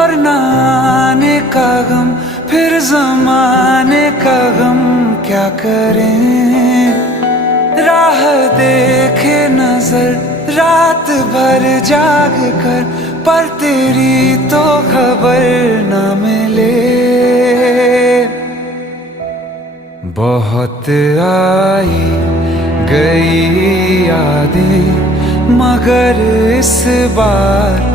और न आने का गम, फिर जमाने का गम क्या करें। राह देखे नजर रात भर जाग कर, पर तेरी तो खबर न मिले। बहुत आई गई यादें, मगर इस बार